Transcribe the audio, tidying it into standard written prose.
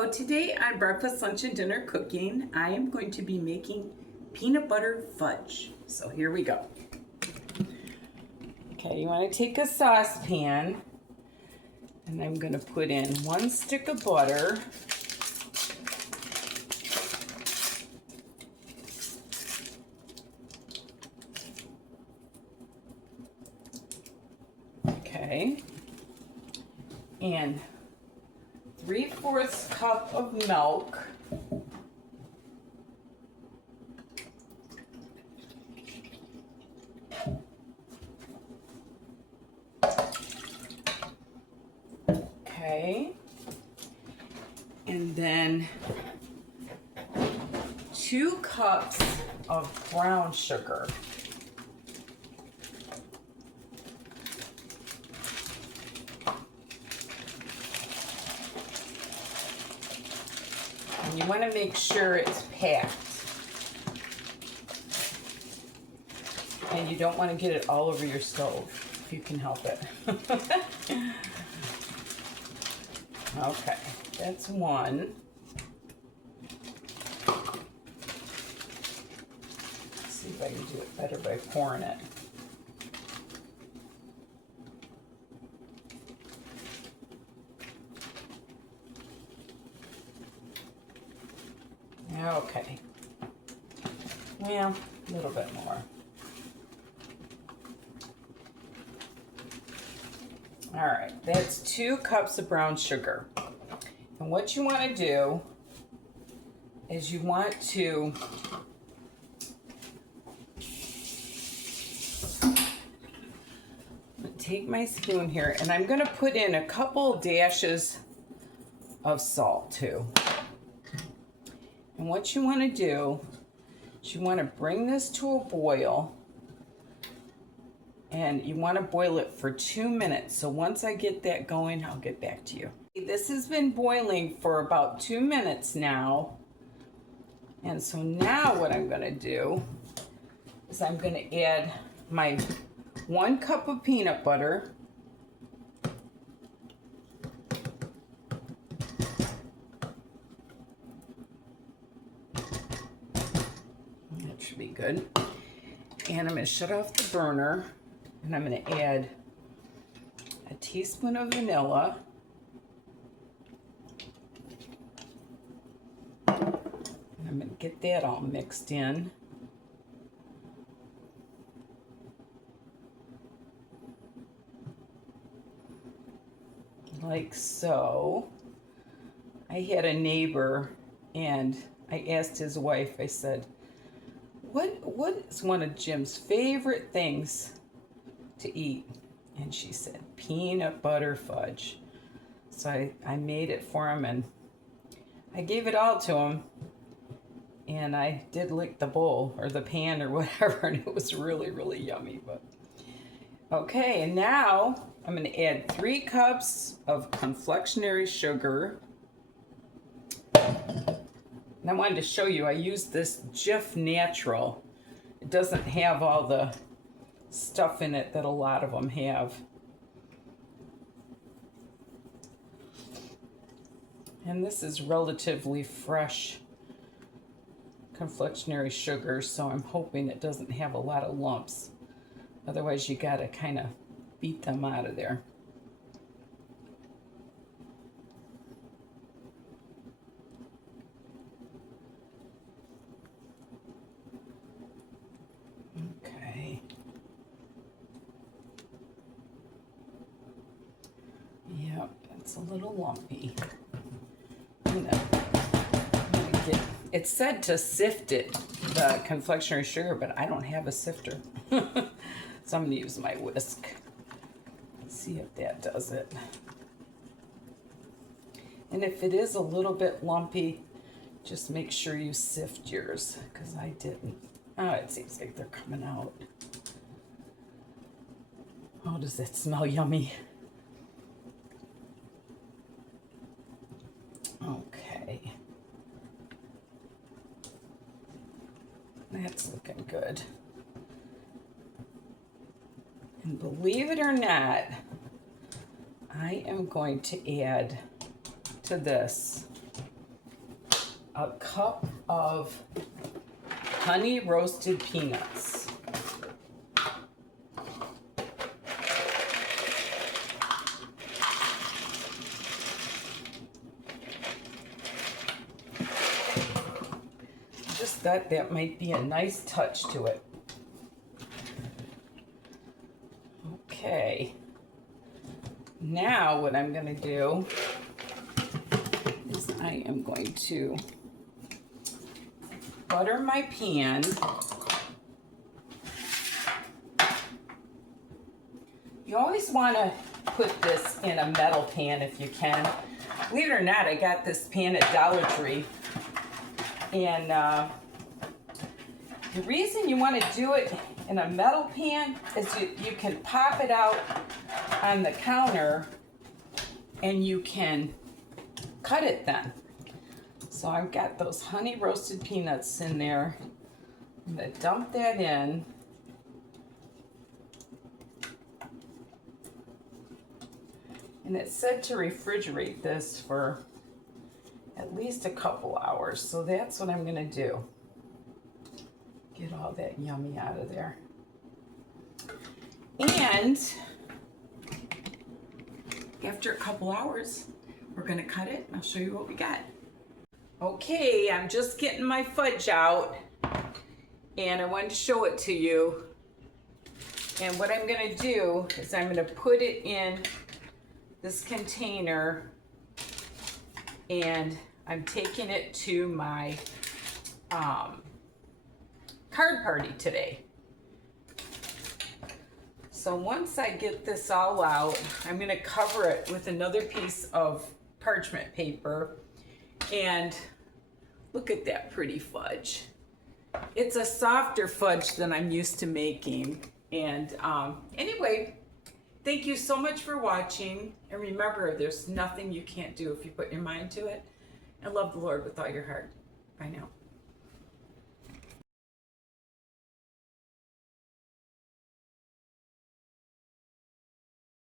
Hello, today on Breakfast, Lunch, and Dinner Cooking, I am going to be making peanut butter fudge. So here we go. Okay, you want to take a saucepan, and I'm going to put in 1 stick of butter. Okay, and 3/4 cup of milk. Okay, and then 2 cups of brown sugar. And you want to make sure it's packed. And you don't want to get it all over your stove, if you can help it. Okay, that's 1. Let's see if I can do it better by pouring it. Okay, well, a little bit more. All right, that's 2 cups of brown sugar. And what you want to do is you want to take my spoon here, and I'm going to put in a couple dashes of salt too. And what you want to do is you want to bring this to a boil, and you want to boil it for 2 minutes. So once I get that going, I'll get back to you. This has been boiling for about 2 minutes now. And so now what I'm going to do is I'm going to add my 1 cup of peanut butter. That should be good. And I'm going to shut off the burner, and I'm going to add a teaspoon of vanilla. And I'm going to get that all mixed in. Like so. I had a neighbor, and I asked his wife, I said, what is one of Jim's favorite things to eat? And she said, peanut butter fudge. So I made it for him, and I gave it all to him. And I did lick the bowl or the pan or whatever, and it was really, really yummy. But okay, and now I'm going to add 3 cups of Confectioners Sugar. And I wanted to show you, I used this Jif Natural. It doesn't have all the stuff in it that a lot of them have. And this is relatively fresh Confectioners Sugar, so I'm hoping it doesn't have a lot of lumps. Otherwise, you gotta kind of beat them out of there. Okay. Yep, it's a little lumpy. It said to sift it, the Confectioners Sugar, but I don't have a sifter. So I'm going to use my whisk. Let's see if that does it. And if it is a little bit lumpy, just make sure you sift yours, because I didn't. Oh, it seems like they're coming out. Oh, does that smell yummy? Okay. That's looking good. And believe it or not, I am going to add to this a cup of honey roasted peanuts. Just thought that might be a nice touch to it. Okay. Now what I'm going to do is I am going to butter my pan. You always want to put this in a metal pan if you can. Believe it or not, I got this pan at Dollar Tree. And the reason you want to do it in a metal pan is you can pop it out on the counter and you can cut it then. So I've got those honey roasted peanuts in there. I'm going to dump that in. And it said to refrigerate this for at least a couple hours. So that's what I'm going to do. Get all that yummy out of there. And after a couple hours, we're going to cut it. I'll show you what we got. Okay, I'm just getting my fudge out. And I wanted to show it to you. And what I'm going to do is I'm going to put it in this container, and I'm taking it to my card party today. So once I get this all out, I'm going to cover it with another piece of parchment paper, and look at that pretty fudge. It's a softer fudge than I'm used to making. And anyway, thank you so much for watching. And remember, there's nothing you can't do if you put your mind to it. And love the Lord with all your heart. Bye now.